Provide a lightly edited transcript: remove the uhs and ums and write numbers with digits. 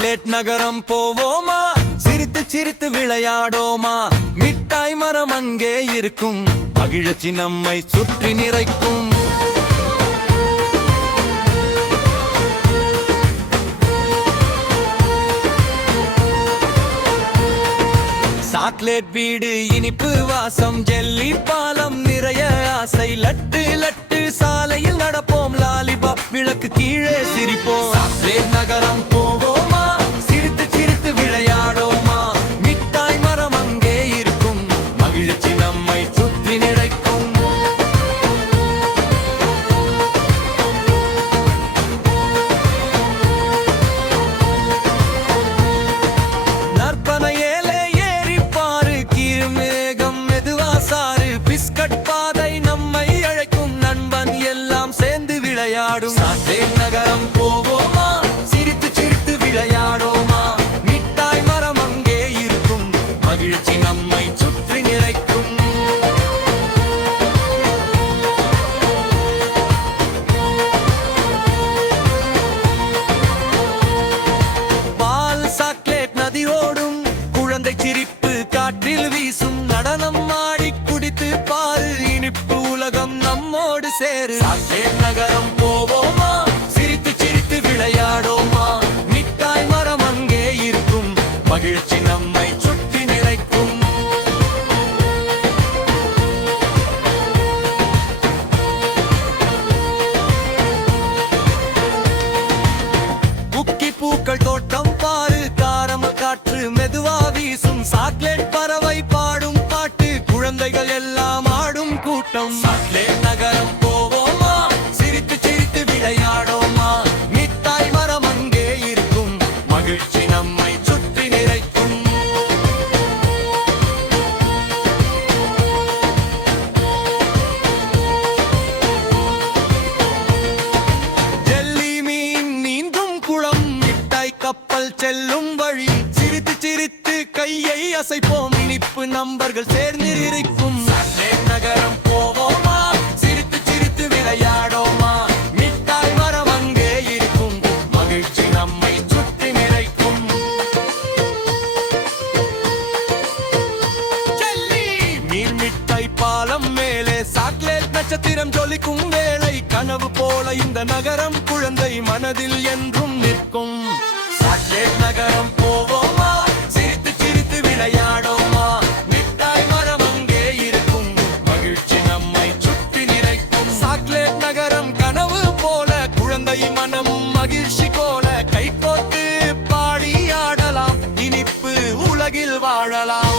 Chocolate நகரம் போவோமா, சிரித்து சிரித்து விளையாடோமா, மிட்டாய் மரம் அங்கே இருக்கும், மகிழ்ச்சி நம்மை சுற்றி நிறைக்கும். சாக்லேட் வீடு, இனிப்பு வாசம், ஜெல்லி பாலம், நிறைய ஆசை, லட்டு லட்டு சாலையில் நடப்போம், லாலிபாப் விளக்கு கீழே சிரிப்போம். சாக்லேட் நகரம் போவோமா, சிரித்து சிரித்து விளையாடோமா, மிட்டாய் மரம் அங்கே இருக்கும், மகிழ்ச்சி நம்மை சுற்றி நிறைக்கும். நற்பனை ஏலே ஏறிப்பாரு, கீழ்மேகம் மெதுவா சாறு, பிஸ்கட் பாதை நம்மை அழைக்கும், நண்பன் எல்லாம் சேர்ந்து விளையாடும். சாக்லேட் நகரம் போவோமா, சிரித்து சிரித்து விளையாடோமா, மிட்டாய் மரம் அங்கே இருக்கும், மகிழ்ச்சி நம்மை சுற்றி நிறைக்கும். பால் சாக்லேட் நதி ஓடும், குழந்தை சிரிப்பு காற்றில் வீசும், நடனம் ஆடி குடித்து பாரு, இனிப்பு உலகம் நம்மோடு சேரு. சாக்லேட் நகரம் போவோமா, சிரித்து சிரித்து விளையாடோமா, மிட்டாய் மரம் அங்கே இருக்கும், மகிழ்ச்சி நம்மை சுற்றி நிறைக்கும். குக்கி பூக்கள் தோட்டம் பாரு, காரம் காற்று மெதுவா வீசும், சாக்லேட் பறவை பாடும் பாட்டு, குழந்தைகள் எல்லாம் ஆடும் கூட்டம். சாக்லேட் நகரம் போவோமா, சிரித்து சிரித்து விளையாடோமா, மிட்டாய் மரம் அங்கே இருக்கும், மகிழ்ச்சி நம்மை சுற்றி நிறைக்கும். ஜெல்லி மீன் நீந்தும் குளம், மிட்டாய் கப்பல் செல்லும் வழி, சிரித்து சிரித்து கையை அசைப்போம், இனிப்பு நம்பர்கள் சேர்ந்து இருக்கும். சாக்லேட் நகரம் போவோமா, சிரித்து சிரித்து விளையாடோமா, மிட்டாய் மரம் அங்கே இருக்கும், மகிழ்ச்சி நம்மை சுற்றி நிறைக்கும். ஜெல்லி மீன் மிட்டாய் பாலம் மேலே, சாக்லேட் நட்சத்திரம் ஜொலிக்கும் வேளை, கனவு போல இந்த நகரம் குழந்தை மனதில் என்றும் நிற்கும். சாக்லேட் நகரம் போவோமா, சிரித்து சிரித்து விளையாடோமா, மிட்டாய் மரம் அங்கே இருக்கும், மகிழ்ச்சி நம்மை சுற்றி நிறைக்கும். சாக்லேட் நகரம் கனவு போல, குழந்தை மனம் மகிழ்ச்சி போல, கை கோர்த்து பாடி ஆடலாம், இனிப்பு உலகில் வாழலாம்.